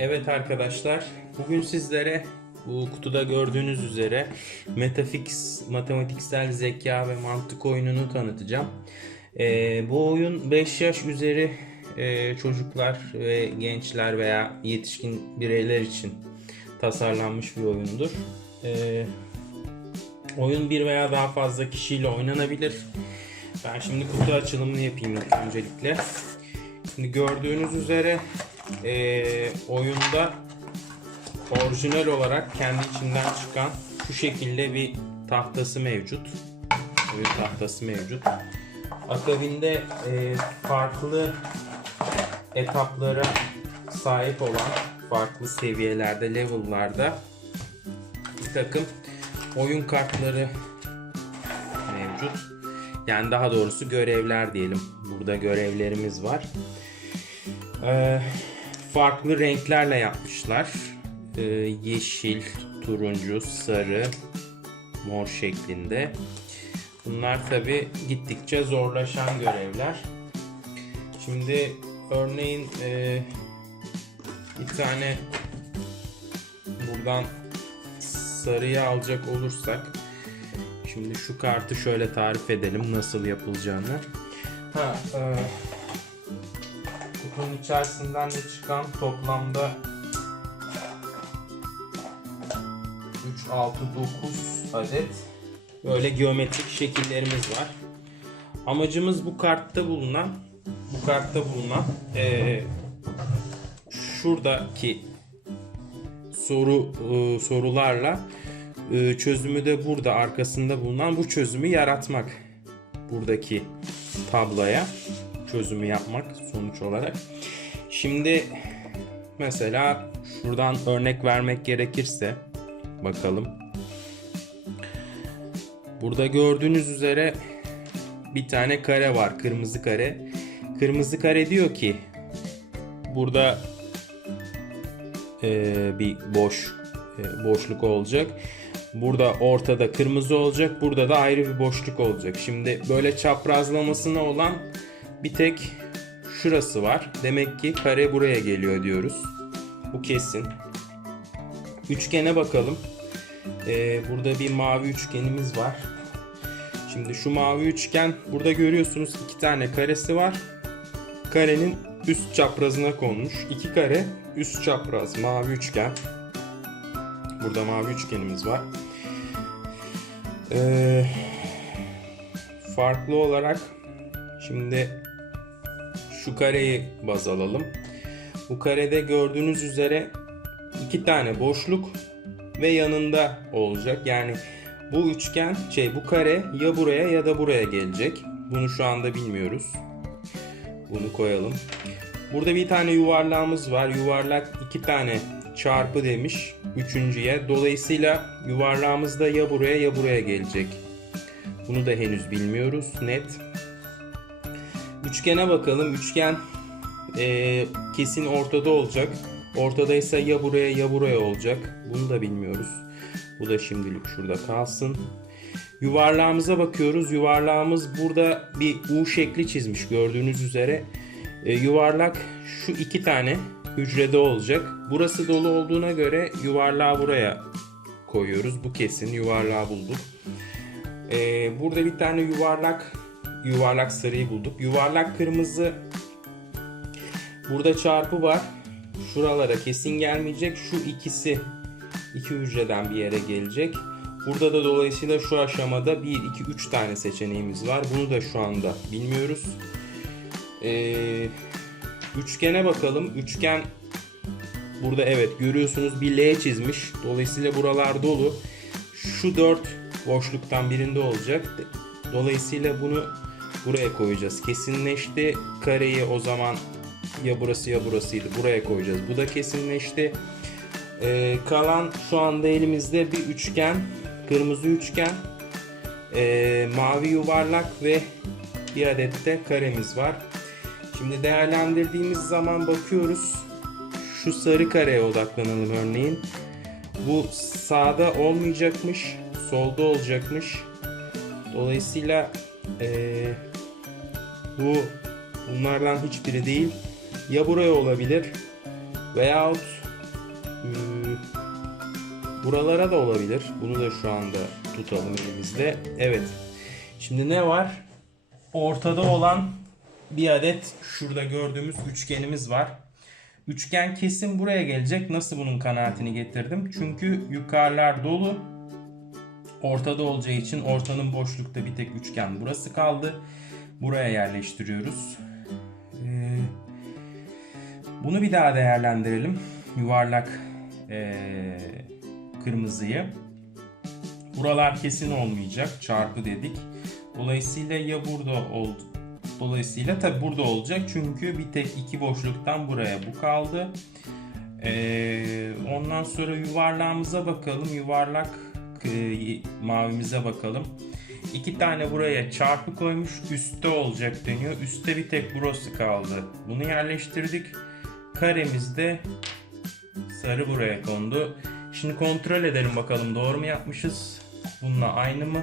Evet arkadaşlar, bugün sizlere bu kutuda gördüğünüz üzere Metafix matematiksel zeka ve mantık oyununu tanıtacağım. Ee, bu oyun 5 yaş üzeri e, çocuklar ve gençler veya yetişkin bireyler için tasarlanmış bir oyundur. Ee, oyun bir veya daha fazla kişiyle oynanabilir. Ben şimdi kutu açılımını yapayım öncelikle. Şimdi gördüğünüz üzere eee, oyunda orijinal olarak kendi içinden çıkan şu şekilde bir tahtası mevcut. Bir tahtası mevcut. Akabinde eee, farklı etaplara sahip olan farklı seviyelerde, level'larda bir takım oyun kartları mevcut. Yani daha doğrusu görevler diyelim. Burada görevlerimiz var. Ee, farklı renklerle yapmışlar. Ee, yeşil, turuncu, sarı, mor şeklinde. Bunlar tabi gittikçe zorlaşan görevler. Şimdi örneğin e, bir tane buradan sarıyı alacak olursak Şimdi şu kartı şöyle tarif edelim nasıl yapılacağını. Ha, e, kutunun içerisinden de çıkan toplamda 3, 6, 9 adet böyle geometrik şekillerimiz var. Amacımız bu kartta bulunan bu kartta bulunan e, şuradaki soru e, sorularla e, çözümü de burada arkasında bulunan bu çözümü yaratmak. Buradaki tabloya çözümü yapmak sonuç olarak. Şimdi mesela şuradan örnek vermek gerekirse bakalım. Burada gördüğünüz üzere bir tane kare var, kırmızı kare. Kırmızı kare diyor ki burada e, bir boş e, boşluk olacak. Burada ortada kırmızı olacak. Burada da ayrı bir boşluk olacak. Şimdi böyle çaprazlamasına olan bir tek şurası var. Demek ki kare buraya geliyor diyoruz. Bu kesin. Üçgene bakalım. Ee, burada bir mavi üçgenimiz var. Şimdi şu mavi üçgen burada görüyorsunuz iki tane karesi var. Karenin üst çaprazına konmuş. İki kare üst çapraz mavi üçgen. Burada mavi üçgenimiz var. Ee, farklı olarak şimdi şu kareyi baz alalım. Bu karede gördüğünüz üzere iki tane boşluk ve yanında olacak. Yani bu üçgen şey bu kare ya buraya ya da buraya gelecek. Bunu şu anda bilmiyoruz. Bunu koyalım. Burada bir tane yuvarlağımız var. Yuvarlak iki tane çarpı demiş üçüncüye. Dolayısıyla yuvarlağımız da ya buraya ya buraya gelecek. Bunu da henüz bilmiyoruz net. Üçgene bakalım. Üçgen e, kesin ortada olacak. Ortadaysa ya buraya ya buraya olacak. Bunu da bilmiyoruz. Bu da şimdilik şurada kalsın. Yuvarlağımıza bakıyoruz. Yuvarlağımız burada bir U şekli çizmiş gördüğünüz üzere. E, yuvarlak şu iki tane hücrede olacak. Burası dolu olduğuna göre yuvarlağı buraya koyuyoruz. Bu kesin yuvarlağı bulduk. Ee, burada bir tane yuvarlak yuvarlak sarıyı bulduk. Yuvarlak kırmızı burada çarpı var. Şuralara kesin gelmeyecek. Şu ikisi iki hücreden bir yere gelecek. Burada da dolayısıyla şu aşamada 1, 2, 3 tane seçeneğimiz var. Bunu da şu anda bilmiyoruz. Ee, Üçgene bakalım. Üçgen burada evet görüyorsunuz bir L çizmiş. Dolayısıyla buralar dolu. Şu dört boşluktan birinde olacak. Dolayısıyla bunu buraya koyacağız. Kesinleşti. Kareyi o zaman ya burası ya burasıydı. Buraya koyacağız. Bu da kesinleşti. Ee, kalan şu anda elimizde bir üçgen. Kırmızı üçgen. Ee, mavi yuvarlak ve bir adet de karemiz var. Şimdi değerlendirdiğimiz zaman bakıyoruz. Şu sarı kareye odaklanalım örneğin. Bu sağda olmayacakmış, solda olacakmış. Dolayısıyla eee, bu bunlardan hiçbiri değil. Ya buraya olabilir Veyahut hmm, buralara da olabilir. Bunu da şu anda tutalım elimizde. Evet. Şimdi ne var? Ortada olan bir adet şurada gördüğümüz üçgenimiz var. Üçgen kesin buraya gelecek. Nasıl bunun kanaatini getirdim? Çünkü yukarılar dolu. Ortada olacağı için ortanın boşlukta bir tek üçgen burası kaldı. Buraya yerleştiriyoruz. Ee, bunu bir daha değerlendirelim. Yuvarlak ee, kırmızıyı. Buralar kesin olmayacak. Çarpı dedik. Dolayısıyla ya burada oldu. Dolayısıyla tabi burada olacak. Çünkü bir tek iki boşluktan buraya bu kaldı. Ee, ondan sonra yuvarlağımıza bakalım. Yuvarlak e, mavimize bakalım. İki tane buraya çarpı koymuş. Üstte olacak deniyor. Üstte bir tek burası kaldı. Bunu yerleştirdik. Karemizde sarı buraya kondu. Şimdi kontrol edelim bakalım doğru mu yapmışız? Bununla aynı mı?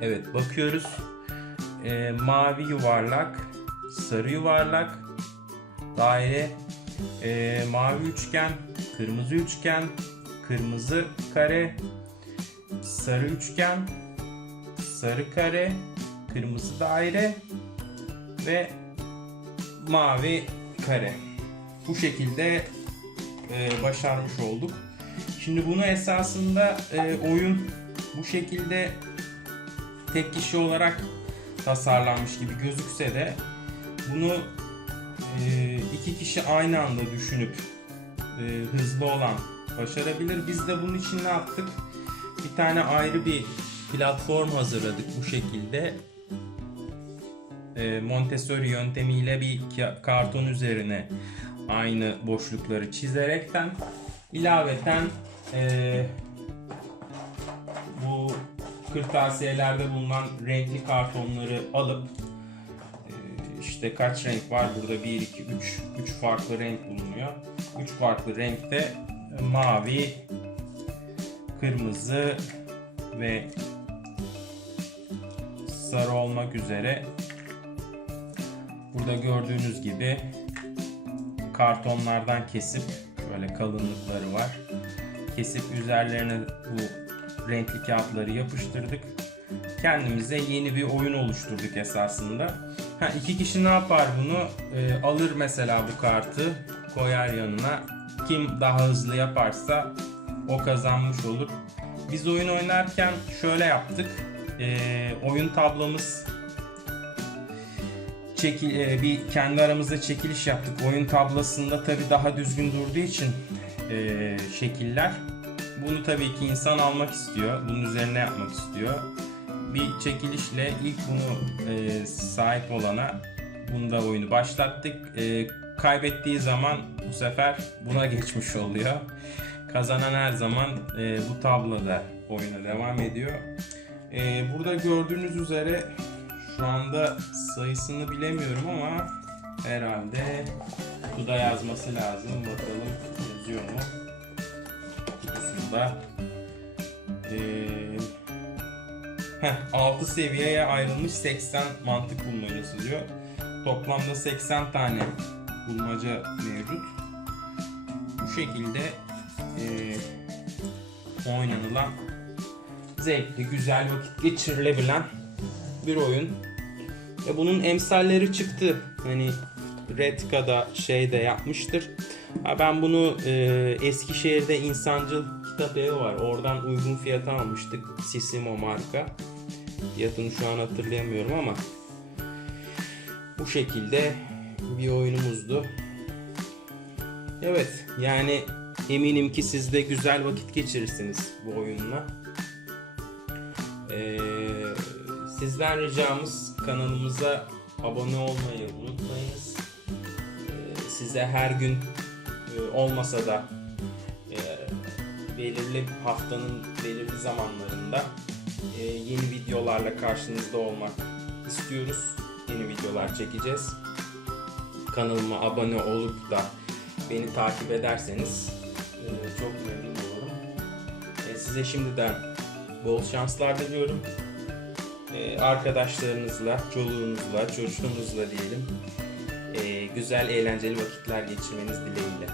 Evet bakıyoruz. Ee, mavi yuvarlak, sarı yuvarlak, daire, ee, mavi üçgen, kırmızı üçgen, kırmızı kare, sarı üçgen, sarı kare, kırmızı daire ve mavi kare. Bu şekilde e, başarmış olduk. Şimdi bunu esasında e, oyun bu şekilde tek kişi olarak tasarlanmış gibi gözükse de bunu e, iki kişi aynı anda düşünüp e, hızlı olan başarabilir. Biz de bunun için ne yaptık? Bir tane ayrı bir platform hazırladık bu şekilde. E, Montessori yöntemiyle bir ka- karton üzerine aynı boşlukları çizerekten ilaveten e, bu kırtasiyelerde bulunan renkli kartonları alıp e, işte kaç renk var burada 1 2 3 3 farklı renk bulunuyor. 3 farklı renkte mavi, kırmızı ve sarı olmak üzere burada gördüğünüz gibi kartonlardan kesip böyle kalınlıkları var. Kesip üzerlerine bu renkli kağıtları yapıştırdık. Kendimize yeni bir oyun oluşturduk esasında. Ha, iki kişi ne yapar bunu? Ee, alır mesela bu kartı, koyar yanına. Kim daha hızlı yaparsa o kazanmış olur. Biz oyun oynarken şöyle yaptık. Ee, oyun tablomuz çekil, e, bir kendi aramızda çekiliş yaptık. Oyun tablasında tabi daha düzgün durduğu için e, şekiller. Bunu tabii ki insan almak istiyor. Bunun üzerine yapmak istiyor. Bir çekilişle ilk bunu e, sahip olana bunda oyunu başlattık. E, kaybettiği zaman bu sefer buna geçmiş oluyor. Kazanan her zaman e, bu tabloda oyuna devam ediyor. E, burada gördüğünüz üzere şu anda sayısını bilemiyorum ama herhalde kutuda yazması lazım. Bakalım yazıyor mu? Kutusunda. Ee, heh, 6 seviyeye ayrılmış 80 mantık bulmacası diyor. Toplamda 80 tane bulmaca mevcut. Bu şekilde e, oynanılan zevkli, güzel vakit geçirilebilen bir oyun. Ve bunun emsalleri çıktı. Hani Redka'da şeyde yapmıştır. Ben bunu e, Eskişehir'de İnsancıl Kitap Evi var. Oradan uygun fiyata almıştık. Sisimo marka. Fiyatını şu an hatırlayamıyorum ama bu şekilde bir oyunumuzdu. Evet yani eminim ki siz de güzel vakit geçirirsiniz bu oyunla. Ee, sizden ricamız kanalımıza abone olmayı unutmayınız. Ee, size her gün e, olmasa da e, belirli haftanın belirli zamanlarında e, yeni videolarla karşınızda olmak istiyoruz. Yeni videolar çekeceğiz. Kanalıma abone olup da beni takip ederseniz çok memnun olurum. Size şimdiden bol şanslar diliyorum. E, arkadaşlarınızla, çoluğunuzla, çocuğunuzla diyelim. E, güzel, eğlenceli vakitler geçirmeniz dileğiyle.